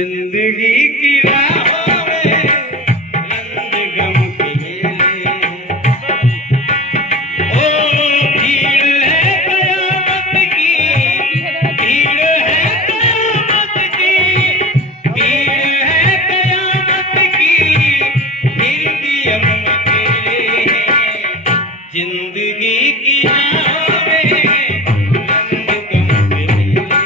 जिंदगी की राहों में रंग गम के मेले, ओ भीड़ है कयामत की, भीड़ है कयामत की, भीड़ है कयामत की, फिर भी हम अकेले हैं। जिंदगी की राहों में रंग गम के मेले हैं।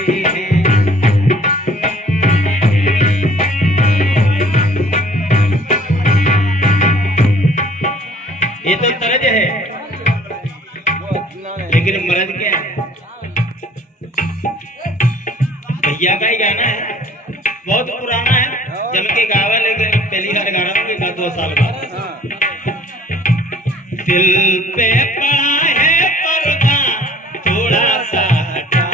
ये तो तरज है, लेकिन मर्द क्या है? भैया का ही गाना है, बहुत पुराना है, जम के गावा, लेकिन पहली बार गा रहा हूँ 2 साल बाद। दिल पे पड़ा है पर्दा थोड़ा सा हटा,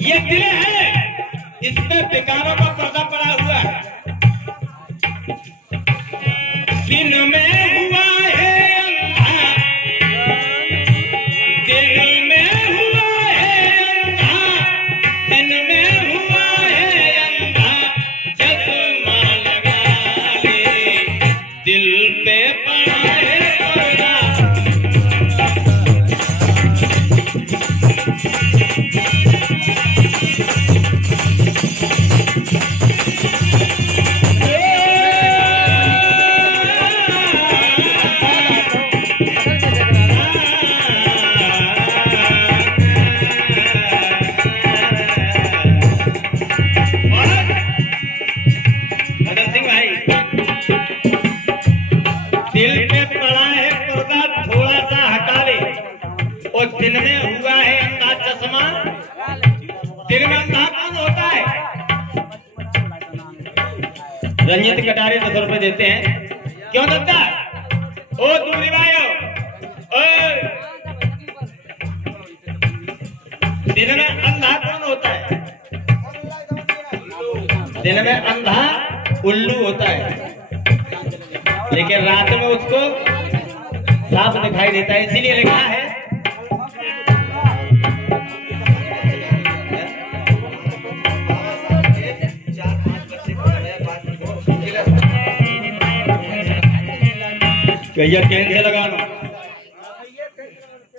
ये दिल है, इसमें बेकारों का पर्दा पड़ा हुआ है। दिन में हुआ है अंधा, दिन में हुआ है अंधा, दिन में हुआ है अंधा, चश्मा लगा ले, दिल पे पड़ा है पर्दा। दिल पे पड़ा है पर्दा थोड़ा सा हटा ले, और दिन में हुआ है अंधा चश्मा। दिन में अंधा कौन होता है? रंजित कटारे 10 रुपए देते हैं, क्यों देता? ओ दूरी भाइयों, दिन में अंधा कौन होता है? दिन में अंधा उल्लू होता है, लेकिन रात में उसको साफ दिखाई देता है, इसीलिए लिखा है भैया कैन से लगा लो।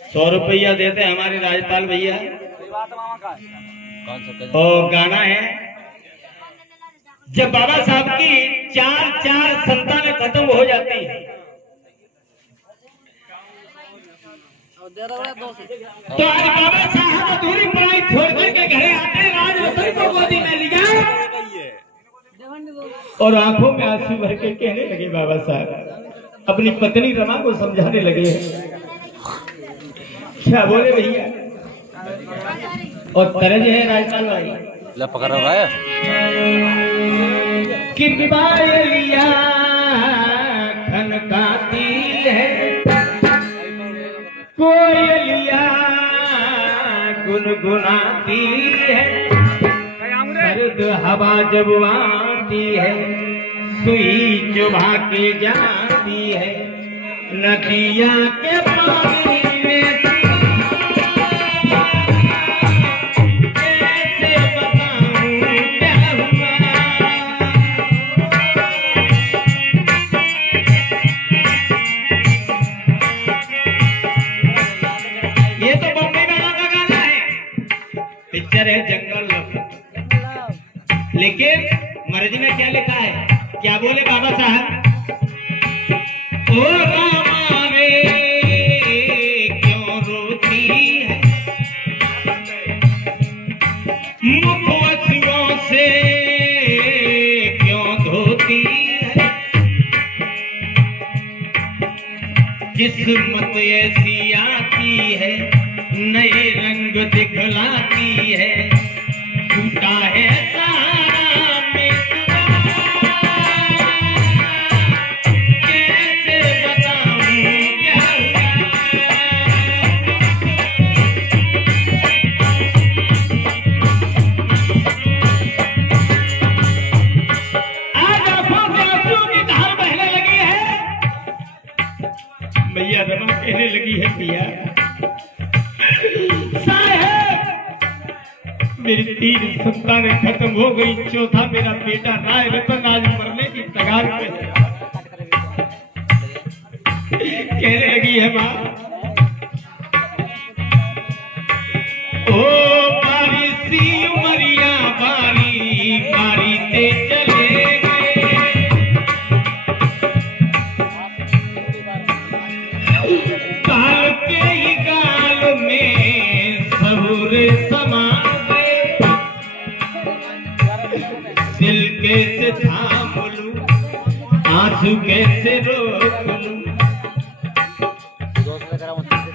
100 रुपया देते हमारे राजपाल भैया, और गाना है जब बाबा साहब की 4 संतानें खत्म हो जाती है, तो आज बाबा साहब अधूरी पढ़ाई छोड़ करके घरे आते हैं, राज रतन को गोदी में लिया और आंखों में आंसू भर के कहने लगे, बाबा साहब अपनी पत्नी रमा को समझाने लगे, क्या बोले भैया? और तरज है राजपाल भाई, पकड़ रहा है कि पायलिया खनकाती है, कोयलिया गुनगुनाती है, सर्द हवा जब आती है, सुई चुभा के जाती है, नदिया के पानी में कैसे बताऊं क्या हुआ। ये तो बॉम्बे वाला का गाना है, पिक्चर है जंगल लव, लेकिन मर्जी में क्या लिखा है? क्या बोले बाबा साहब? ओ रामा रे क्यों रोती है, मुख अश्रुओं से क्यों धोती है, किस्मत ऐसी आती है, नए रंग दिखलाती है, टूटा है भैया, रमा कहने लगी है भैया साहब मेरी 3 संतानें खत्म हो गई, चौथा मेरा बेटा राय रतन आज मरने की तगार पे है। कहने लगी है माँ, ओ बारी सी उमरिया बारी बारी ते चले गए, काल के ही गाल में सबूर समा गए, दिल कैसे थाम लूं आंसू कैसे रोक लूं।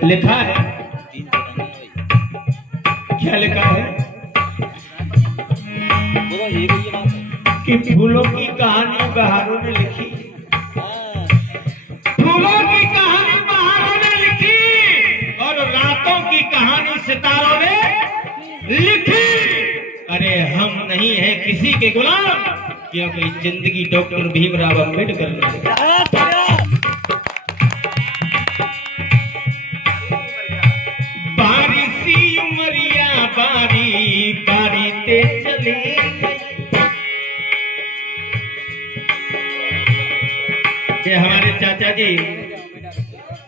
लिखा है, क्या लिखा है कि फूलों की कहानी बहारों ने लिखी, फूलों की कहानी बहारों ने लिखी और रातों की कहानी सितारों ने लिखी। अरे हम नहीं है किसी के गुलाम, क्योंकि जिंदगी डॉक्टर भीमराव अम्बेडकर ने। बारी सी उमरिया बारी बारी ते चले गए। ये हमारे चाचा जी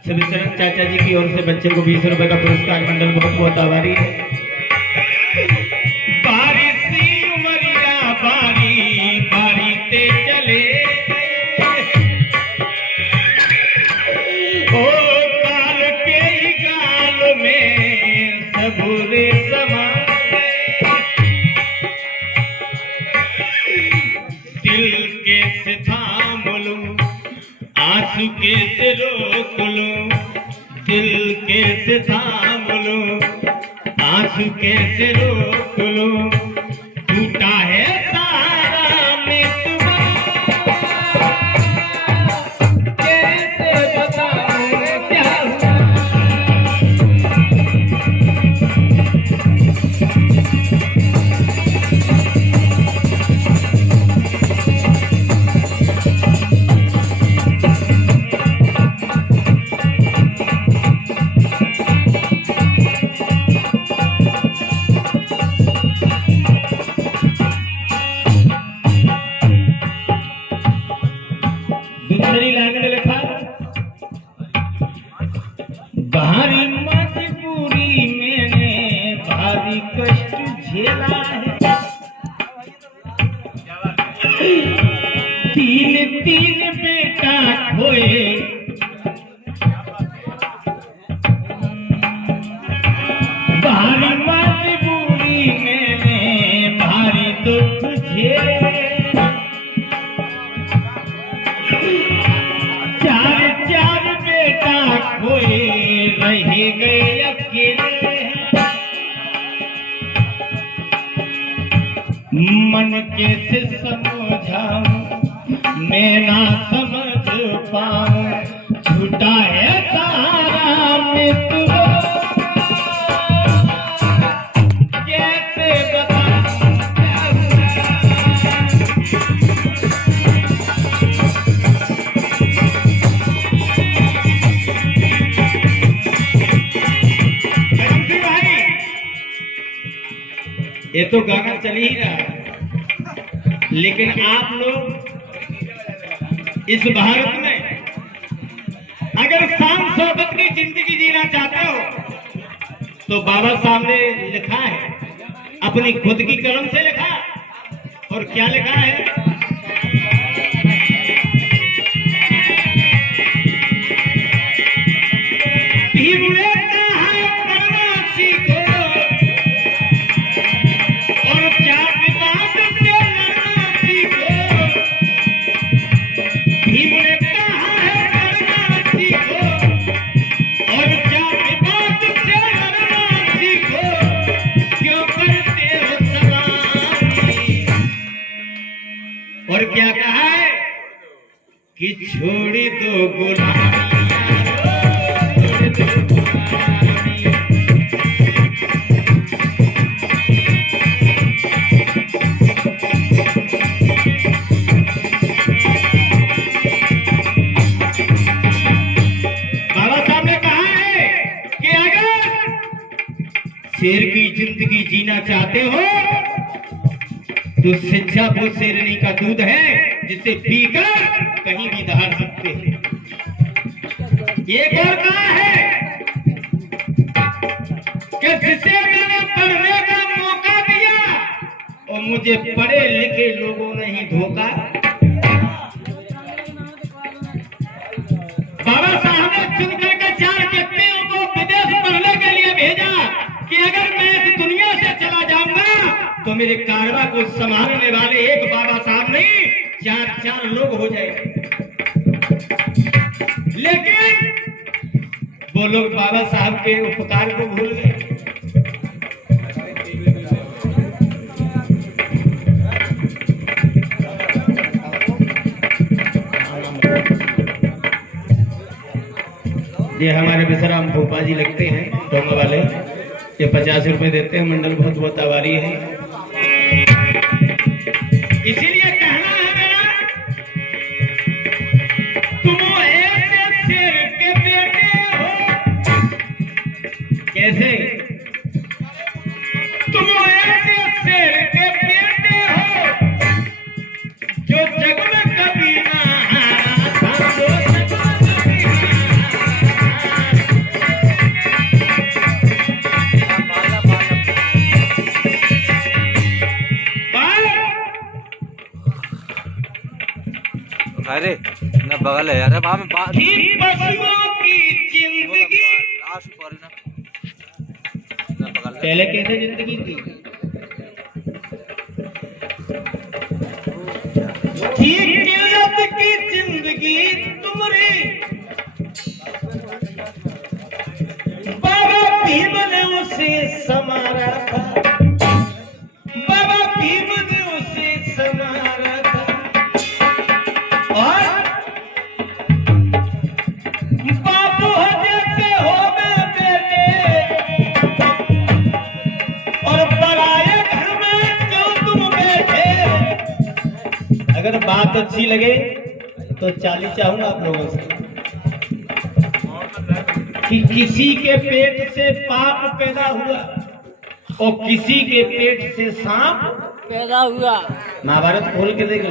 सविचरण चाचा जी की ओर से बच्चे को 20 रुपए का पुरस्कार मंडल बहुत बहुत आभारी है। बारी सी उमरिया बारी बारी ते चले गए, ओ काल के ही गाल में सबूरे समा गए, दिल कैसे थाम लूं आंसू कैसे रोक लूं, दिल कैसे थाम लूं आंसू कैसे रोक लूं। टूटा है सारा मितवा कैसे बताऊं क्या हुआ। दूसरी लाइन में लिखा, भारी मजबूरी मैंने भारी कष्ट झेला है, तीन तीन बेटा खोए भारी मजबूरी मैंने भारी दुख झेला, चार चार बेटा खोए रह गए अकेले, मन कैसे समझाऊं मैं ना समझ पाऊं, छूटा है सारा मितवा कैसे बताऊं। ये तो गाना चल ही रहा है, लेकिन आप लोग इस भारत में अगर शान शौकत की जिंदगी जीना चाहते हो तो बाबा साहब ने लिखा है, अपनी खुद की कलम से लिखा। और क्या लिखा है, भीमरे कहा पढ़ना सीखो और जातिवाद से लड़ना सीखो, भीमरे कहा है पढ़ना सीखो और जातिवाद से लड़ना सीखो, क्यों करते हो सलामी। और क्या कहा है कि छोड़ दो गुलामी, शेर की जिंदगी जीना चाहते हो किंतु शिक्षा वो शेरनी का दूध है जिसे पीकर कहीं भी दहाड़ सकते हैं। एक और कहा है कि जिसे मैंने पढ़ने का मौका दिया और मुझे पढ़े लिखे लोगों ने ही धोखा। बाबा साहब ने चुनकर के 4 व्यक्तियों को विदेश पढ़ने के लिए भेजा कि अगर मैं इस दुनिया से चला जाऊंगा तो मेरे कारवा को संभालने वाले एक बाबा साहब नहीं 4 लोग हो जाएंगे। लेकिन वो लोग बाबा साहब के उपकार को भूल गए। ये हमारे विश्राम भोपा जी लगते हैं डोंगा वाले, ये 50 रुपए देते हैं। मंडल बहुत बहुत आभारी है। इसीलिए कहना है मेरा, तुम ऐसे शेर के बेटे हो। कैसे? तुम ऐसे शेर के बेटे हो जो जग में कभी ना हारा था, जो जग में कभी अरे न बगल है यार, वहां में पशुओं की जिंदगी पहले कैसे जिंदगी थी? किल्लत की जिंदगी तुम्हारी बाबा भीम ने उसे समारा था, बाबा भीम ने उसे समारा था। और बापू जैसे हो गए बेटे और पराये घर में क्यों तुम बैठे। अगर बात अच्छी लगे तो 40 चाहूंगा आप लोगों से कि किसी के पेट से पाप पैदा हुआ और किसी के पेट से सांप पैदा हुआ। महाभारत खोल के देख लो,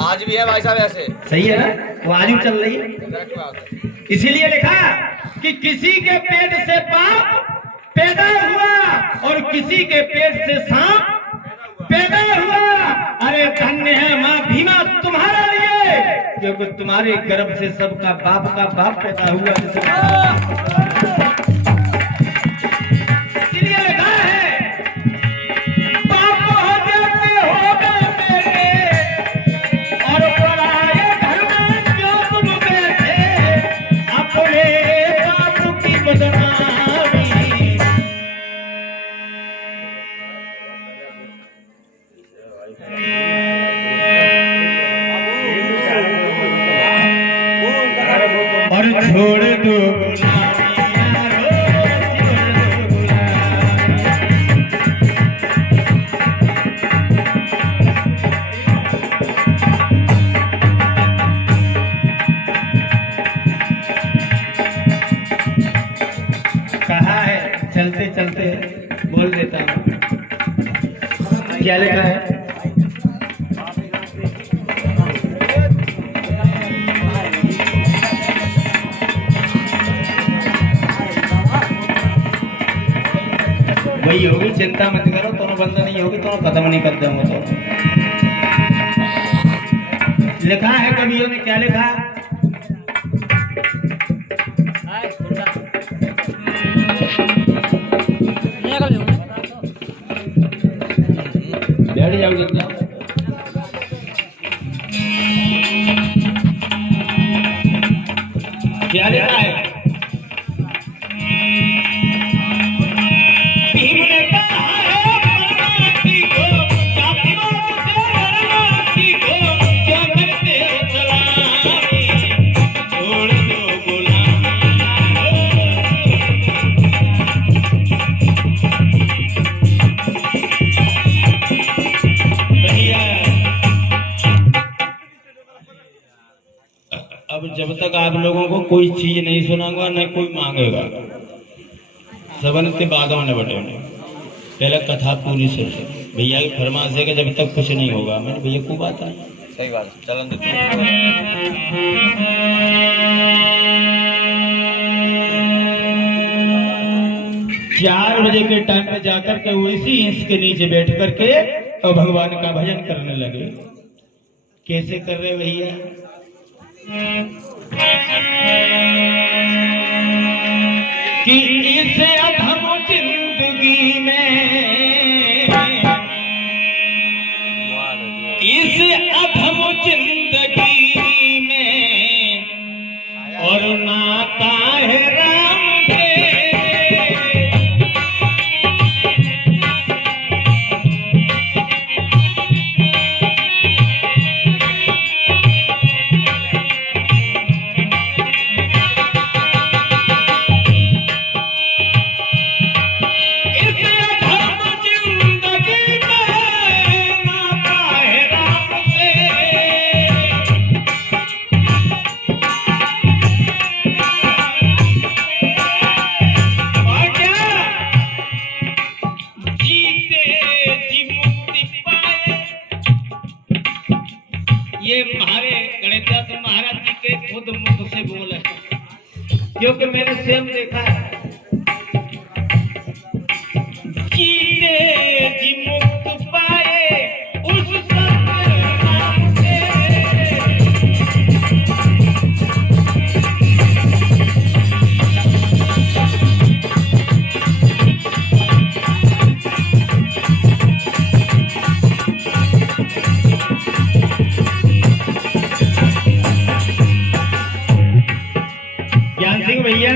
आज भी है भाई साहब ऐसे। सही है ना, वो आज भी चल रही है। इसीलिए लिखा कि किसी के पेट से पाप पैदा हुआ और किसी के पेट से सांप पैदा हुआ। अरे धन्य है माँ भीमा तुम्हारे लिए, क्योंकि तुम्हारे गर्भ से सबका बाप का बाप पैदा हुआ। इसीलिए लिखा है बाप हो जैसे हो गए मेरे और पराये घर में क्यों तुम बैठे, अपने बाप की बदनामी। और छोड़ दो कहा है, चलते चलते बोल देता हूँ। क्या लिखा है? वही होगी, चिंता मत करो, दोनों बंद नहीं होगी, दोनों खत्म नहीं कर देंगे। तो लिखा है कवियों ने, क्या लिखा? बैठ जाओ जितना। क्या लिखा है? अब जब तक आप लोगों को कोई चीज नहीं सुनाऊंगा न कोई मांगेगा, सबन ते बाधा होने बटे। पहले कथा पूरी सोचो। भैया की फरमाइश है कि जब तक कुछ नहीं होगा। मैंने भैया को बात है, सही बात है, चलन दे। 4 बजे के टाइम पे जाकर के वो इसी इंस के नीचे बैठ करके और भगवान का भजन करने लगे। कैसे कर रहे भैया? कि इस अधम जिंदगी में, इस अधम जिंदगी में और नाता है राम से। ये हमारे गणेशदास महाराज जी के खुद मुख से बोल है, क्योंकि मैंने स्वयं देखा है। जीते जी मुक्त पाए उस सत्य नाम से। ज्ञान सिंह भैया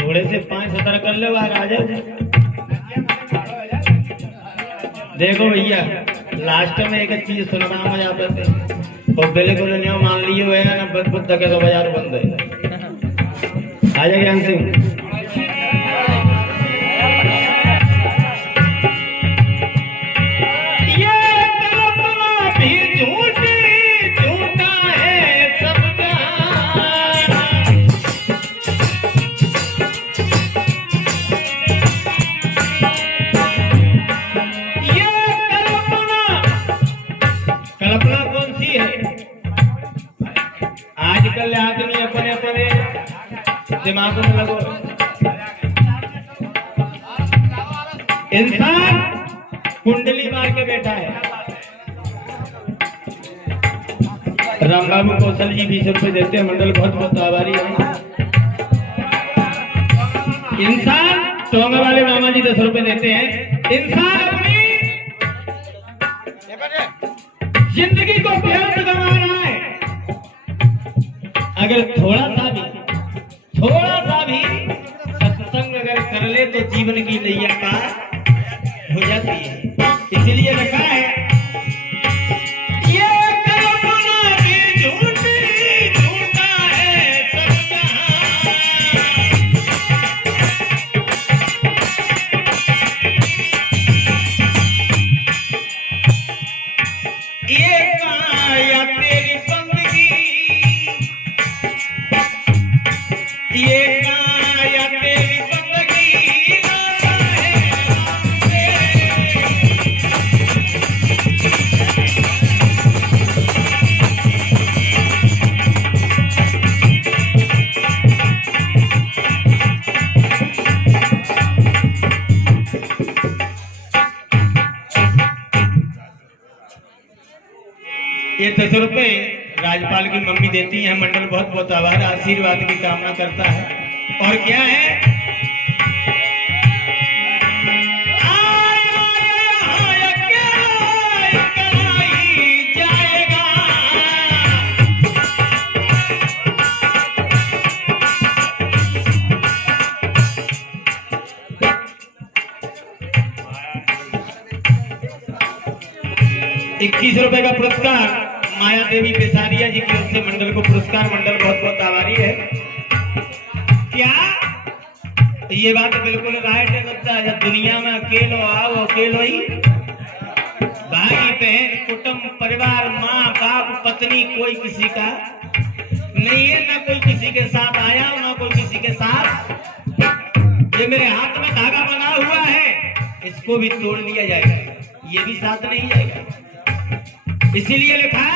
थोड़े से 5-7 कर लो आ जाओ। देखो भैया लास्ट में एक चीज सुनना मजा पे और बिल्कुल नहीं मान लिए हुए ना बुद्ध के तो बाजार बंद है। आ जाए ज्ञान सिंह। कल्पना कौन सी है? आजकल आदमी अपने अपने दिमाग में लगो। इंसान कुंडली मार के बैठा है। राम बाबू कौशल जी 20 रुपए देते हैं, मंडल बहुत बहुत आभारी है। इंसान टोंगा वाले मामा जी 10 रुपए देते हैं। इंसान अपनी जिंदगी को व्यर्थ गंवा रहा है। अगर थोड़ा सा भी सत्संग अगर कर ले तो जीवन की नैया पार हो जाती है। इसलिए लिखा है ये कल्पना भी झूठी, झूठा है सब जहां। ये काया तेरी बंदगी, ये काया तेरी बंदगी नाता है राम से। ये 10 रुपए राजपाल की मम्मी देती है। मंडल बहुत बहुत आभार, आशीर्वाद की कामना करता है। और क्या है? ₹21 का पुरस्कार माया देवी पेशारिया जी की ओर से मंडल को पुरस्कार। मंडल बहुत बहुत आभारी है। क्या ये बात बिल्कुल राइट है बच्चा? जब दुनिया में अकेलो आओ, अकेलो ही भाई बहन कुटुंब परिवार माँ बाप पत्नी कोई किसी का नहीं है, ना कोई किसी के साथ आया ना कोई किसी के साथ। ये मेरे हाथ में धागा बना हुआ है, इसको भी तोड़ लिया जाएगा, ये भी साथ नहीं जाएगा। इसीलिए लिखा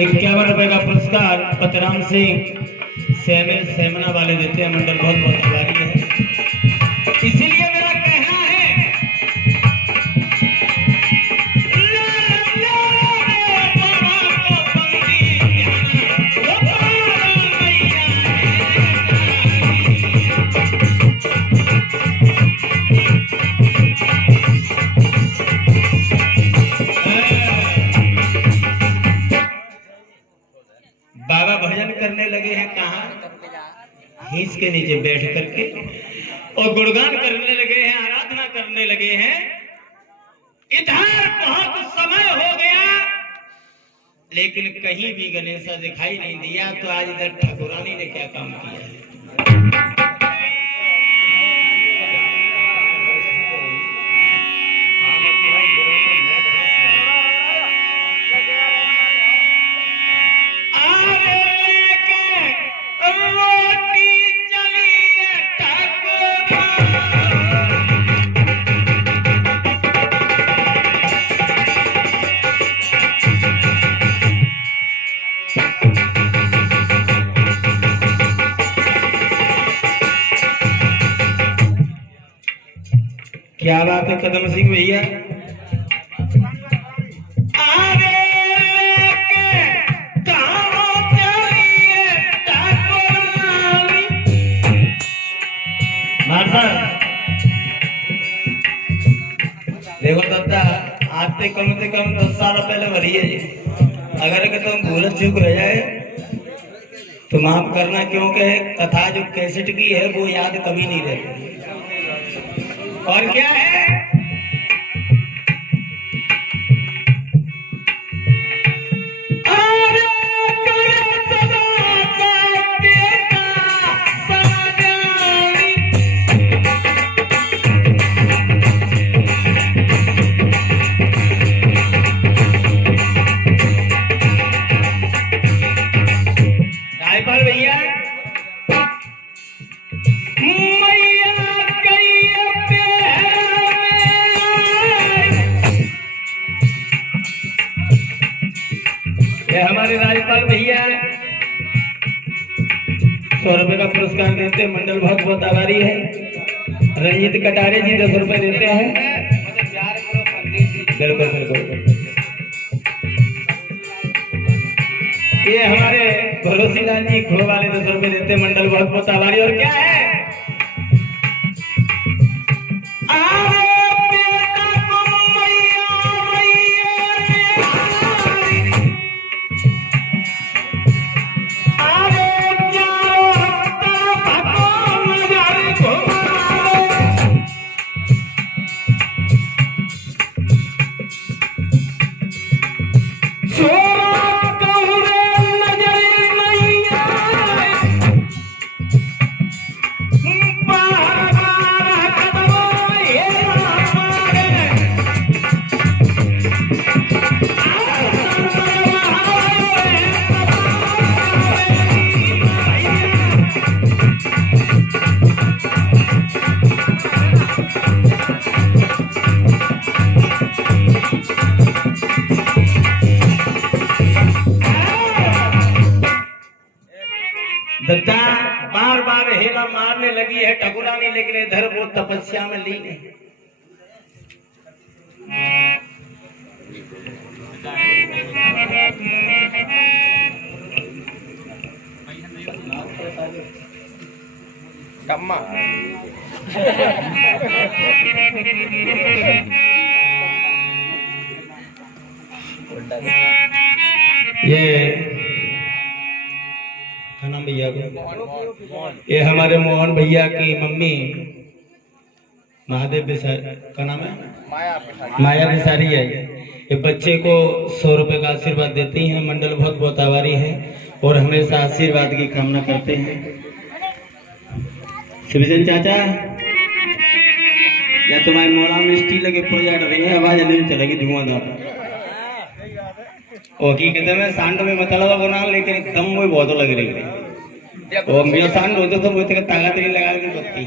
₹51 का पुरस्कार पतराम सिंह सेमना वाले देते हैं। मंडल बहुत बहुत आभारी है। इसीलिए मेरा कहना है बाबा भजन करने लगे हैं कहाँ, हिंस के नीचे बैठ करके, और गुणगान करने लगे हैं, आराधना करने लगे हैं। इधर बहुत समय हो गया लेकिन कहीं भी गणेशा दिखाई नहीं दिया, तो आज इधर ठाकुरानी ने क्या काम किया है। क्या बात है कदम सिंह भैया। देखो दत्ता, आज से कम 10 साल पहले भरी है जी। अगर के तुम भूल चूक रह जाए तो माफ करना, क्योंकि कथा जो कैसेट की है वो याद कभी नहीं रहती। और क्या है, रायपाल भैया हमारे राजपाल भैया ₹100 का पुरस्कार देते हैं। मंडल बहुत बहुत आभारी है। रंजीत कटारे जी ₹10 देते हैं। बिल्कुल बिल्कुल। ये हमारे भरोसी लाल जी खो वाले ₹10 देते हैं। मंडल बहुत बहुत आभारी। और क्या है, मारने लगी है ठकुरानी, लेकिन इधर वो तपस्या में लीन है। ये क्या नाम भैया को? ये हमारे मोहन भैया की मम्मी महादेव बिसारी का नाम है माया बिसारी है। ये बच्चे को 100 रुपए का आशीर्वाद देती हैं। मंडल बहुत बहुत आभारी है और हमेशा आशीर्वाद की कामना करते हैं। शिवसेन चाचा या तुम्हारे मोड़ा में स्टील लगे पड़ जा रही है, आवाज नहीं चलेगी धुआंधार। ओ की कहते हैं सांड में मतलब बना, लेकिन कम वो बहुत लग रही है। वो मेरा सांड होते तो वो ताकत नहीं लगा के बत्ती।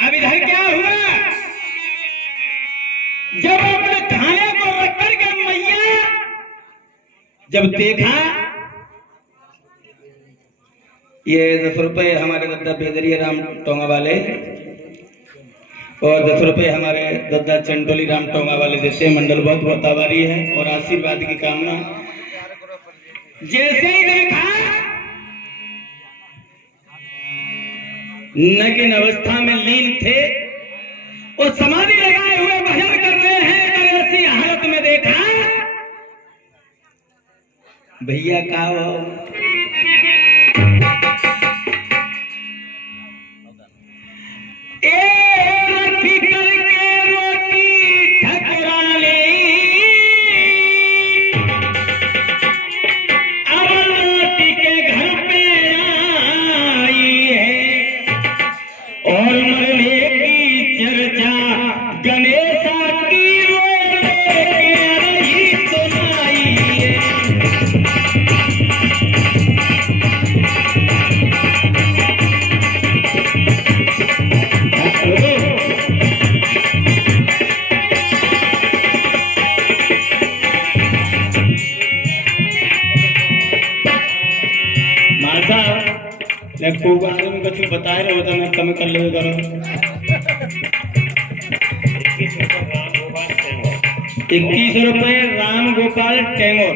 अब इधर क्या हुआ, जब अपने खाने को रख करके मैया जब देखा, ये 10 रुपए हमारे दद्दा बेदरिया राम टोंगा वाले और 10 रुपए हमारे दद्दा चंडोली राम टोंगा वाले देते हैं। मंडल बहुत बहुत आभारी है और आशीर्वाद की कामना। जैसे ही देखा नग्न अवस्था में लीन थे और समाधि लगाए हुए भजन कर रहे हैं। अगर ऐसी हालत में देखा भैया का हो कुछ बताए रहे होता मैं कम कर ले करो। 21 रुपए राम गोपाल टेंगोर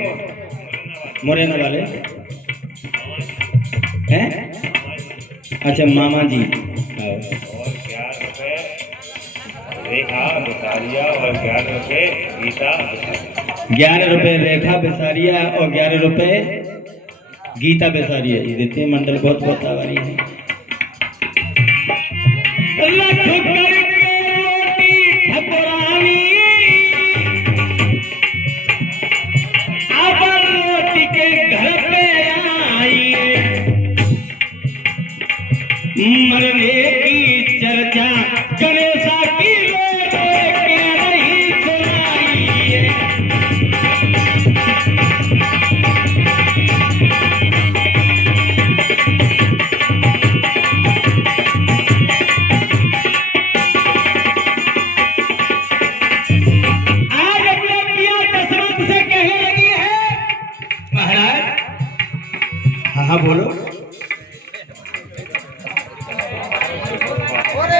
मोरेना वाले हैं। अच्छा मामा जी। और 11 रुपए रेखा बिसारिया और 11 रुपए गीता। 11 रुपए रेखा बिसारिया और 11 रुपए गीता बेसारिया ये देते हैं। मंडल बहुत बहुत आभारी है। रोटी के घर पे आई मरने की चर्चा गणेशा की नहीं सुनाई। हाँ बोलो। और